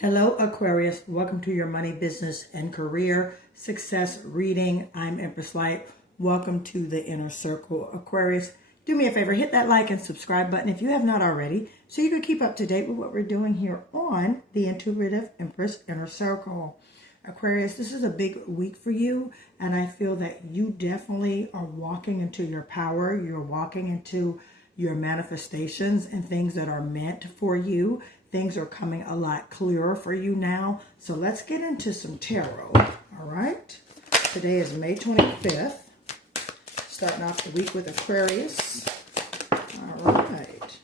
Hello, Aquarius. Welcome to your money, business, and career success reading. I'm Empress Light. Welcome to the inner circle, Aquarius. Do me a favor, hit that like and subscribe button if you have not already, so you can keep up to date with what we're doing here on the Intuitive Empress Inner Circle. Aquarius, this is a big week for you, and I feel that you definitely are walking into your power. You're walking into your manifestations and things that are meant for you. Things are coming a lot clearer for you now. So let's get into some tarot. All right. Today is May 25th. Starting off the week with Aquarius. All right.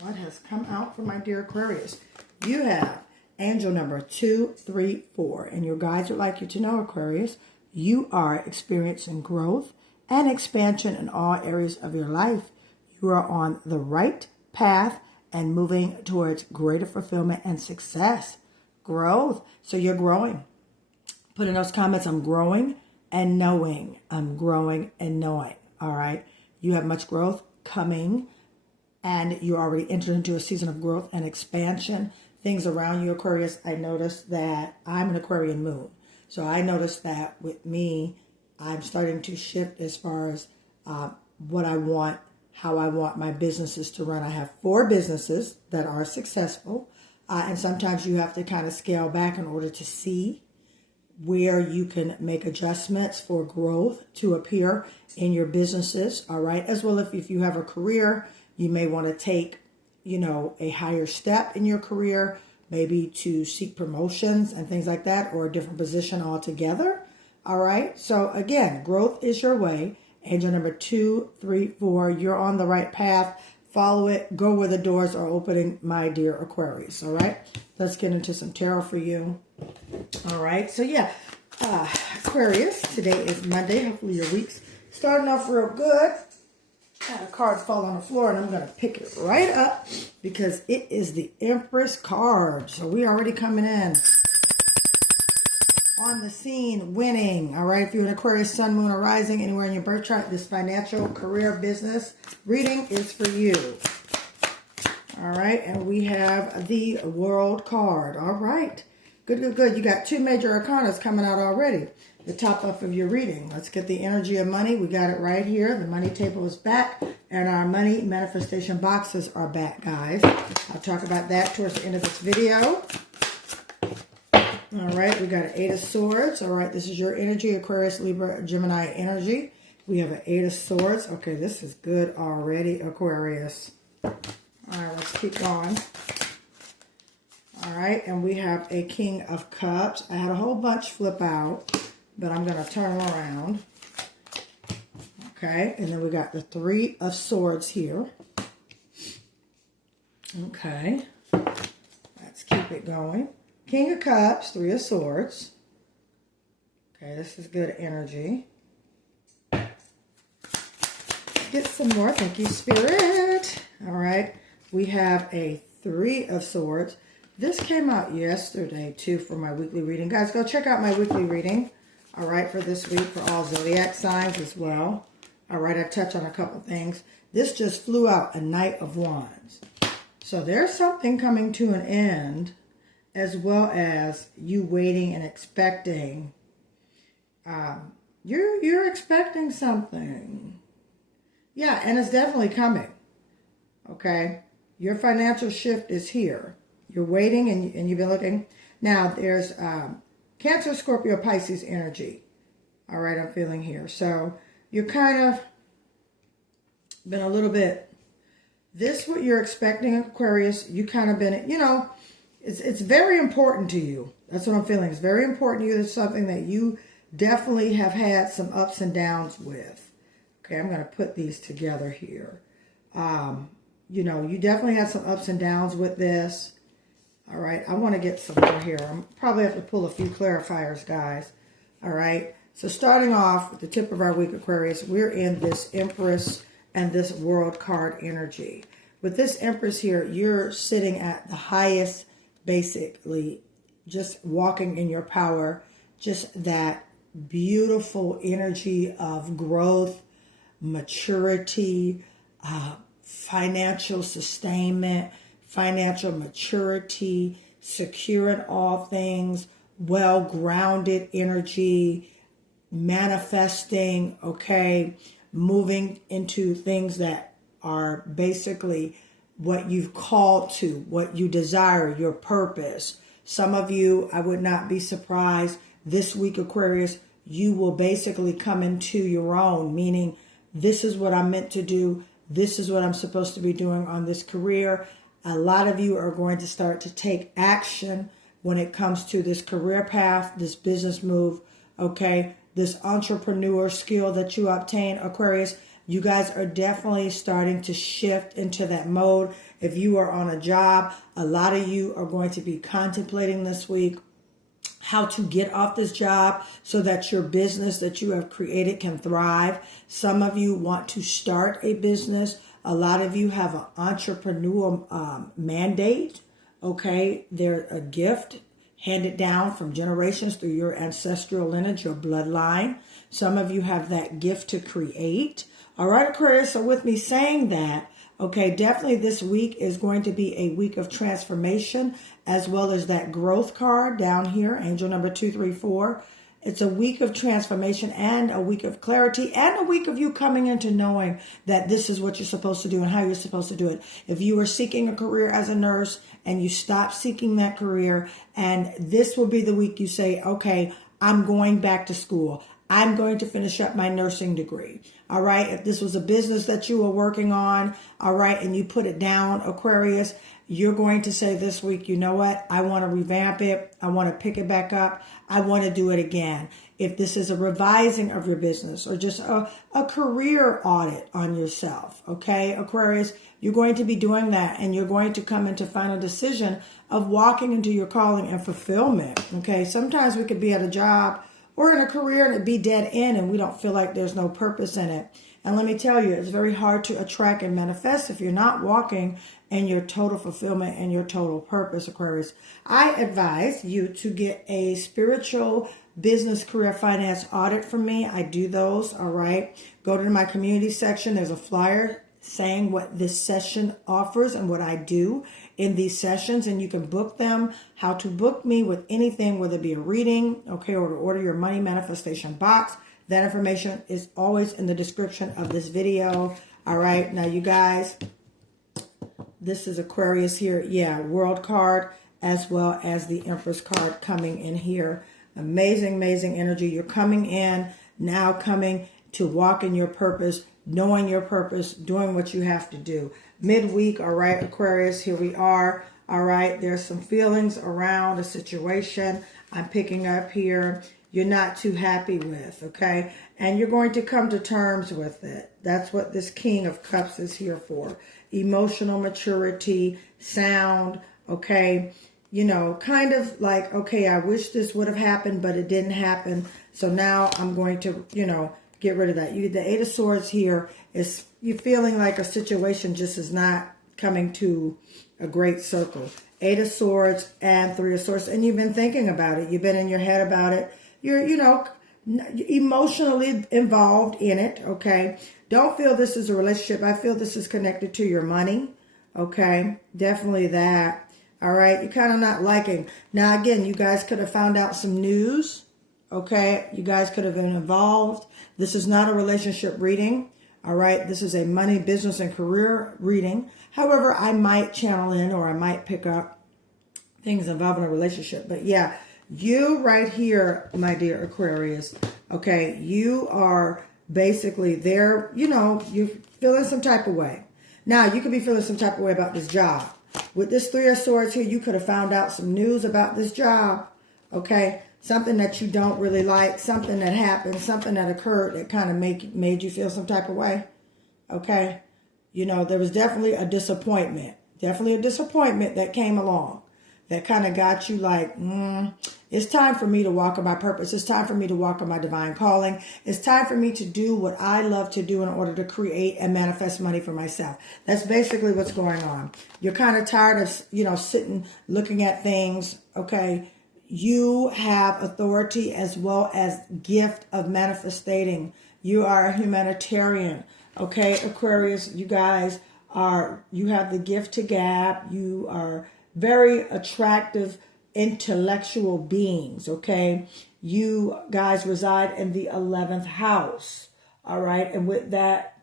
What has come out for my dear Aquarius? You have angel number 234. And your guides would like you to know, Aquarius, you are experiencing growth and expansion in all areas of your life. You are on the right path and moving towards greater fulfillment and success. Growth. So you're growing. Put in those comments, I'm growing and knowing. I'm growing and knowing. All right. You have much growth coming, and you already entered into a season of growth and expansion. Things around you, Aquarius, I noticed that I'm an Aquarian moon. So I noticed that with me, I'm starting to shift as far as what I want, how I want my businesses to run. I have 4 businesses that are successful. And sometimes you have to kind of scale back in order to see where you can make adjustments for growth to appear in your businesses. All right. As well, if you have a career, you may want to take, a higher step in your career, maybe to seek promotions and things like that, or a different position altogether. All right. So again, growth is your way. Angel number 234, you're on the right path. Follow it. Go where the doors are opening, my dear Aquarius. All right. Let's get into some tarot for you. All right. So yeah, Aquarius, today is Monday. Hopefully your week's starting off real good. A card fall on the floor, and I'm going to pick it right up because it is the Empress card. So we already coming in on the scene, winning. All right. If you're an Aquarius, sun, moon, or rising, anywhere in your birth chart, this financial, career, business reading is for you. All right. And we have the World card. All right. Good, good, good. You got 2 major arcanas coming out already. The top up of your reading. Let's get the energy of money. We got it right here. The money table is back, and our money manifestation boxes are back, guys. I'll talk about that towards the end of this video. All right, we got an 8 of Swords. All right, this is your energy, Aquarius, Libra, Gemini energy. We have an 8 of Swords. Okay, this is good already, Aquarius. All right, let's keep going. All right, and we have a King of Cups. I had a whole bunch flip out, but I'm going to turn them around. Okay, and then we got the 3 of Swords here. Okay, let's keep it going. King of Cups, 3 of Swords. Okay, this is good energy. Get some more. Thank you, Spirit. All right. We have a 3 of Swords. This came out yesterday, too, for my weekly reading. Guys, go check out my weekly reading. All right, for this week, for all zodiac signs as well. All right, I touched on a couple things. This just flew out, a Knight of Wands. So there's something coming to an end, as well as you waiting and expecting. You're expecting something. Yeah, and it's definitely coming. Okay? Your financial shift is here. You're waiting and you've been looking. Now, there's Cancer, Scorpio, Pisces energy. All right, I'm feeling here. So you're kind of been a little bit, this what you're expecting, Aquarius, you kind of been, it's very important to you. That's what I'm feeling. It's very important to you. It's something that you definitely have had some ups and downs with. Okay, I'm going to put these together here. You definitely had some ups and downs with this. All right, I want to get some more here. I'm probably have to pull a few clarifiers, guys. All right, so starting off with the tip of our week, Aquarius, we're in this Empress and this World card energy. With this Empress here, you're sitting at the highest, basically, just walking in your power, just that beautiful energy of growth, maturity, financial sustainment, financial maturity, secure in all things, well-grounded energy, manifesting, okay, moving into things that are basically what you've called to, what you desire, your purpose. Some of you, I would not be surprised, this week, Aquarius, you will basically come into your own, meaning this is what I'm meant to do. This is what I'm supposed to be doing on this career. A lot of you are going to start to take action when it comes to this career path, this business move, okay, this entrepreneur skill that you obtain, Aquarius. You guys are definitely starting to shift into that mode. If you are on a job, a lot of you are going to be contemplating this week how to get off this job so that your business that you have created can thrive. Some of you want to start a business. A lot of you have an entrepreneurial mandate, okay? They're a gift handed down from generations through your ancestral lineage, your bloodline. Some of you have that gift to create. All right, Aquarius, so with me saying that, okay, definitely this week is going to be a week of transformation, as well as that growth card down here, angel number 234. It's a week of transformation and a week of clarity and a week of you coming into knowing that this is what you're supposed to do and how you're supposed to do it. If you were seeking a career as a nurse and you stop seeking that career, and this will be the week you say, okay, I'm going back to school. I'm going to finish up my nursing degree. All right. If this was a business that you were working on, all right, and you put it down, Aquarius, you're going to say this week, you know what? I want to revamp it. I want to pick it back up. I want to do it again. If this is a revising of your business or just a career audit on yourself, okay, Aquarius, you're going to be doing that, and you're going to come into final decision of walking into your calling and fulfillment. Okay. Sometimes we could be at a job or in a career and it be dead end and we don't feel like there's no purpose in it. And let me tell you, it's very hard to attract and manifest if you're not walking in your total fulfillment and your total purpose, Aquarius. I advise you to get a spiritual business, career, finance audit from me. I do those, all right? Go to my community section. There's a flyer saying what this session offers and what I do in these sessions, and you can book them. How to book me with anything, whether it be a reading, okay, or to order your money manifestation box. That information is always in the description of this video. All right, now you guys, this is Aquarius here. Yeah, World card as well as the Empress card coming in here. Amazing, amazing energy. You're coming in now, coming to walk in your purpose, knowing your purpose, doing what you have to do. Midweek, all right, Aquarius, here we are. All right, there's some feelings around a situation I'm picking up here you're not too happy with, okay? And you're going to come to terms with it. That's what this King of Cups is here for. Emotional maturity, sound, okay? You know, kind of like, okay, I wish this would have happened, but it didn't happen. So now I'm going to, you know, get rid of that. The Eight of Swords here is you're feeling like a situation just is not coming to a great circle. Eight of Swords and Three of Swords. And you've been thinking about it. You've been in your head about it. You're, you know, emotionally involved in it, okay? Don't feel this is a relationship. I feel this is connected to your money, okay? Definitely that. All right, you're kind of not liking. Now, again, you guys could have found out some news, okay? You guys could have been involved. This is not a relationship reading, all right? This is a money, business, and career reading. However, I might channel in or I might pick up things involving a relationship. But yeah, you right here, my dear Aquarius, okay, you are basically there, you know, you're feeling some type of way. Now, you could be feeling some type of way about this job. With this Three of Swords here, you could have found out some news about this job, okay? Something that you don't really like, something that happened, something that occurred that kind of made you feel some type of way, okay? You know, there was definitely a disappointment that came along that kind of got you like, it's time for me to walk in my purpose. It's time for me to walk in my divine calling. It's time for me to do what I love to do in order to create and manifest money for myself. That's basically what's going on. You're kind of tired of, you know, sitting, looking at things, okay? You have authority as well as gift of manifesting. You are a humanitarian, okay? Aquarius, you guys you have the gift to gab. You are very attractive intellectual beings, okay? You guys reside in the 11th house, all right? And with that,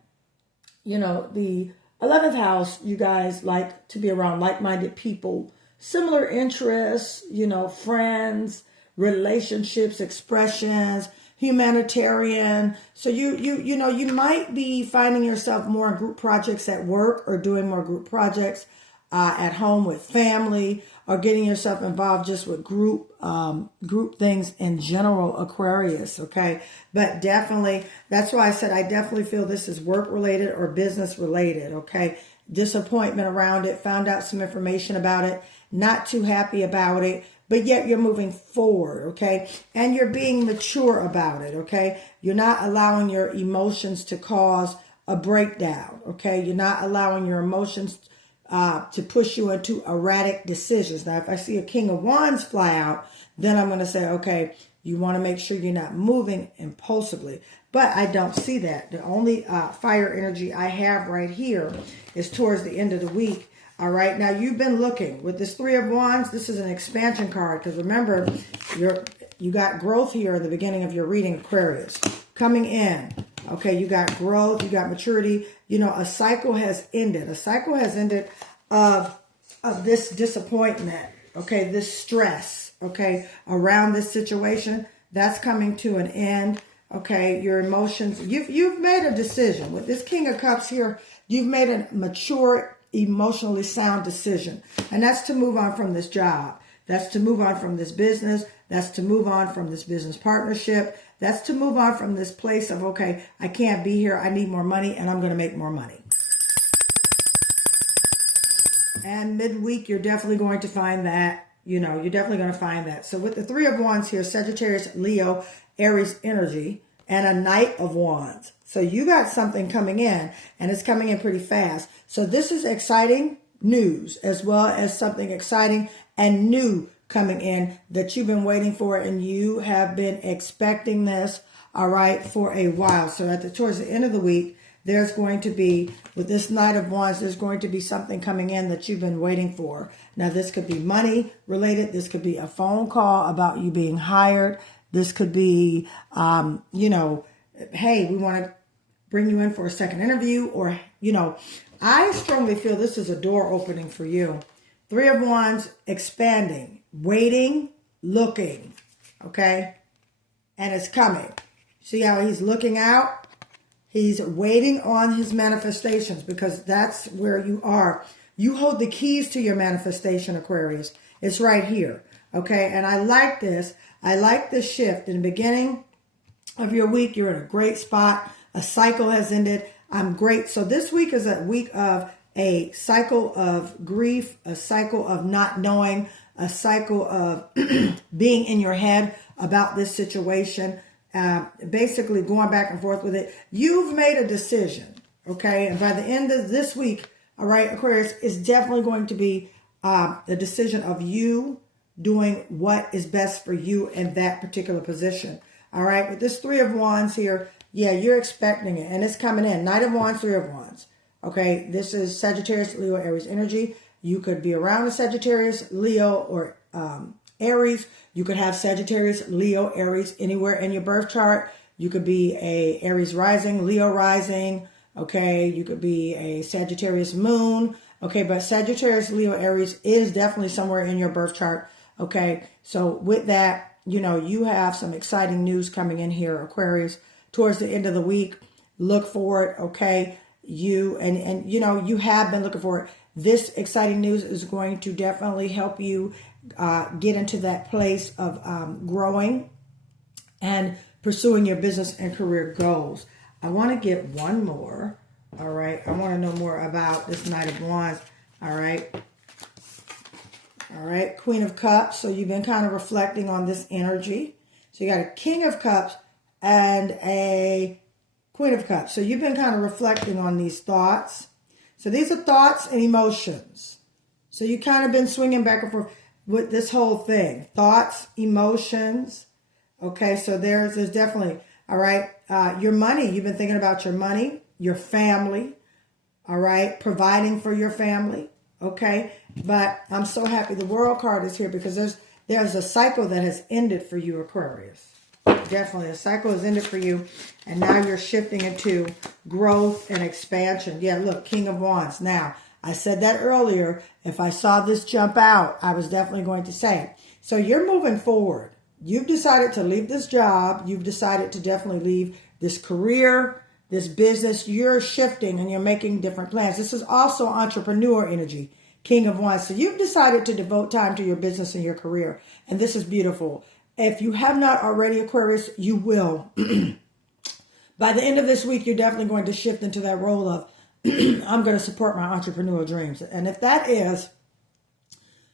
the 11th house, you guys like to be around like-minded people, similar interests, friends, relationships, expressions, humanitarian. So you might be finding yourself more in group projects at work, or doing more group projects at home with family, or getting yourself involved just with group things in general, Aquarius, okay? But definitely, that's why I said I definitely feel this is work related or business related, okay? Disappointment around it, found out some information about it, not too happy about it, but yet you're moving forward, okay? And you're being mature about it, okay? You're not allowing your emotions to cause a breakdown, okay? You're not allowing your emotions to push you into erratic decisions. Now, if I see a King of Wands fly out, then I'm going to say, okay, you want to make sure you're not moving impulsively. But I don't see that. The only fire energy I have right here is towards the end of the week. All right. Now, you've been looking with this Three of Wands. This is an expansion card, because remember, you got growth here in the beginning of your reading, Aquarius, coming in. Okay, you got growth, you got maturity. A cycle has ended. A cycle has ended of this disappointment, okay, this stress, okay, around this situation. That's coming to an end, okay? Your emotions, you've made a decision. With this King of Cups here, you've made a mature, emotionally sound decision. And that's to move on from this job. That's to move on from this business. That's to move on from this business partnership. That's to move on from this place of, okay, I can't be here. I need more money, and I'm going to make more money. And midweek, you're definitely going to find that, you're definitely going to find that. So with the Three of Wands here, Sagittarius, Leo, Aries energy, and a Knight of Wands. So you got something coming in, and it's coming in pretty fast. So this is exciting news, as well as something exciting and new coming in that you've been waiting for, and you have been expecting this, all right, for a while. So towards the end of the week, there's going to be, with this Knight of Wands, there's going to be something coming in that you've been waiting for. Now, this could be money related. This could be a phone call about you being hired. This could be, hey, we want to bring you in for a second interview, or, I strongly feel this is a door opening for you. Three of Wands, expanding, waiting, looking, okay? And it's coming. See how he's looking out? He's waiting on his manifestations, because that's where you are. You hold the keys to your manifestation, Aquarius. It's right here, okay? And I like this. I like this shift. In the beginning of your week, you're in a great spot. A cycle has ended. I'm great. So this week is a week of a cycle of grief, a cycle of not knowing, a cycle of being in your head about this situation, basically going back and forth with it. You've made a decision, okay? And by the end of this week, all right, Aquarius, it's definitely going to be the decision of you doing what is best for you in that particular position, all right? With this Three of Wands here, yeah, you're expecting it, and it's coming in. Knight of Wands, Three of Wands. Okay, this is Sagittarius, Leo, Aries energy. You could be around a Sagittarius, Leo, or Aries. You could have Sagittarius, Leo, Aries anywhere in your birth chart. You could be a Aries rising, Leo rising. Okay, you could be a Sagittarius moon. Okay, but Sagittarius, Leo, Aries is definitely somewhere in your birth chart. Okay, so with that, you have some exciting news coming in here, Aquarius. Towards the end of the week, look for it, okay? You have been looking for it. This exciting news is going to definitely help you get into that place of growing and pursuing your business and career goals. I want to get one more, all right? I want to know more about this Knight of Wands, all right? All right, Queen of Cups. So you've been kind of reflecting on this energy. So you got a King of Cups and a Queen of Cups. So you've been kind of reflecting on these thoughts. So these are thoughts and emotions. So you kind of been swinging back and forth with this whole thing. Thoughts, emotions. Okay, so there's definitely, all right, your money. You've been thinking about your money, your family, all right, providing for your family, Okay, but I'm so happy the World card is here because there's a cycle that has ended for you, Aquarius. Definitely, a cycle has ended for you, and now you're shifting into growth and expansion. Yeah, look, King of Wands. Now, I said that earlier. If I saw this jump out, I was definitely going to say. So you're moving forward. You've decided to leave this job. You've decided to definitely leave this career, this business. You're shifting and you're making different plans. This is also entrepreneur energy, King of Wands. So you've decided to devote time to your business and your career. And this is beautiful. If you have not already, Aquarius, you will. By the end of this week, you're definitely going to shift into that role of, I'm going to support my entrepreneurial dreams. And if that is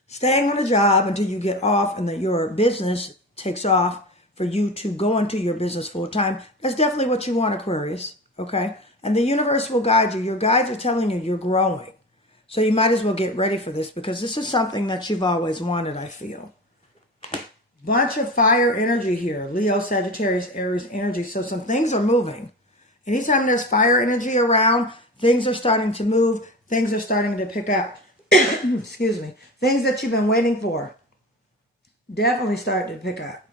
staying on a job until you get off and that your business takes off for you to go into your business full time, that's definitely what you want, Aquarius. Okay? And the universe will guide you. Your guides are telling you you're growing. So you might as well get ready for this because this is something that you've always wanted, I feel. Bunch of fire energy here. Leo, Sagittarius, Aries energy. So some things are moving. Anytime there's fire energy around, things are starting to move. Things are starting to pick up. Excuse me. Things that you've been waiting for definitely start to pick up.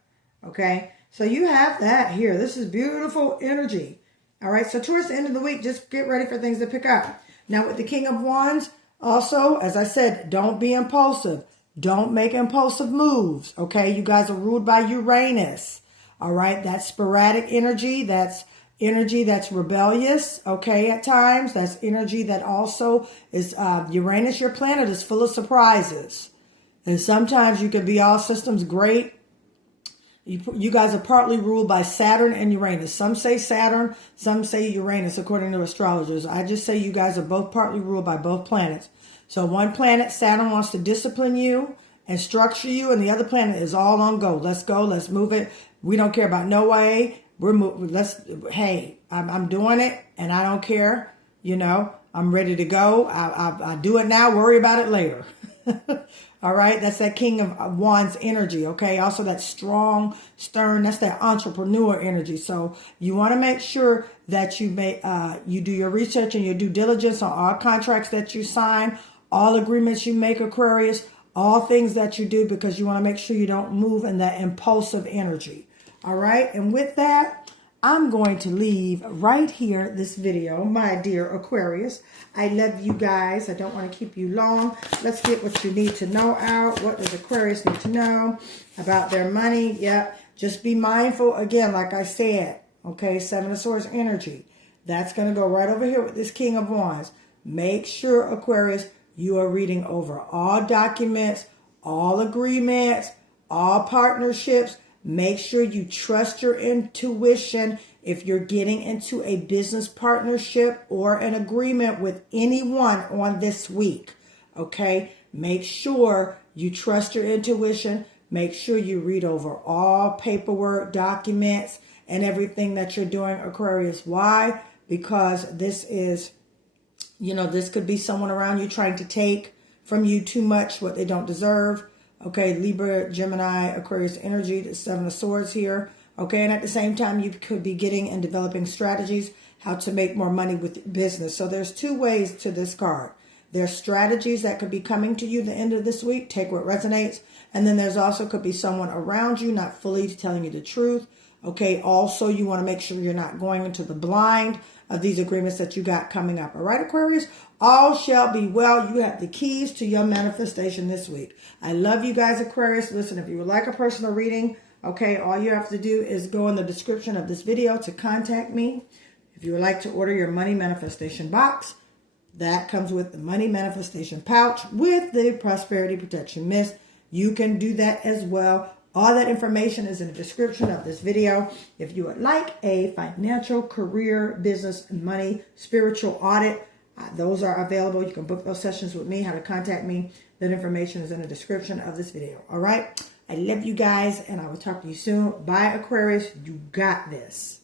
Okay? So you have that here. This is beautiful energy. All right? So towards the end of the week, just get ready for things to pick up. Now with the King of Wands, also, as I said, don't be impulsive. Don't make impulsive moves, okay? You guys are ruled by Uranus, all right? That's sporadic energy. That's energy that's rebellious, okay, at times. That's energy that also is, Uranus, your planet, is full of surprises. And sometimes you can be all systems great. You guys are partly ruled by Saturn and Uranus. Some say Saturn, some say Uranus, according to astrologers. I just say you guys are both partly ruled by both planets. So one planet, Saturn, wants to discipline you and structure you, and the other planet is all on go. Let's go. Let's move it. We don't care about no way. Hey, I'm doing it, and I don't care. You know, I'm ready to go. I do it now. Worry about it later. All right. That's that King of Wands energy. Okay. Also that strong, stern, that's that entrepreneur energy. So you want to make sure that you do your research and your due diligence on all contracts that you sign, all agreements you make, Aquarius, all things that you do, because you want to make sure you don't move in that impulsive energy. All right. And with that, I'm going to leave right here this video, my dear Aquarius. I love you guys. I don't want to keep you long. Let's get what you need to know out. What does Aquarius need to know about their money? Yep. Just be mindful, again, like I said, okay, Seven of Swords energy. That's going to go right over here with this King of Wands. Make sure, Aquarius, you are reading over all documents, all agreements, all partnerships. Make sure you trust your intuition if you're getting into a business partnership or an agreement with anyone on this week. Okay? Make sure you trust your intuition. Make sure you read over all paperwork, documents, and everything that you're doing, Aquarius. Why? Because this is, this could be someone around you trying to take from you too much, what they don't deserve. Okay, Libra, Gemini, Aquarius energy, the Seven of Swords here. Okay, and at the same time, you could be getting and developing strategies how to make more money with business. So there's two ways to this card. There's strategies that could be coming to you at the end of this week. Take what resonates. And then there's also could be someone around you not fully telling you the truth. Okay, also you want to make sure you're not going into the blind of these agreements that you got coming up. All right, Aquarius? All shall be well. You have the keys to your manifestation this week. I love you guys, Aquarius. Listen, if you would like a personal reading, okay, all you have to do is go in the description of this video to contact me. If you would like to order your money manifestation box, that comes with the money manifestation pouch with the prosperity protection mist. You can do that as well. All that information is in the description of this video. If you would like a financial, career, business, money, spiritual audit, those are available. You can book those sessions with me, how to contact me. That information is in the description of this video. All right. I love you guys, and I will talk to you soon. Bye, Aquarius. You got this.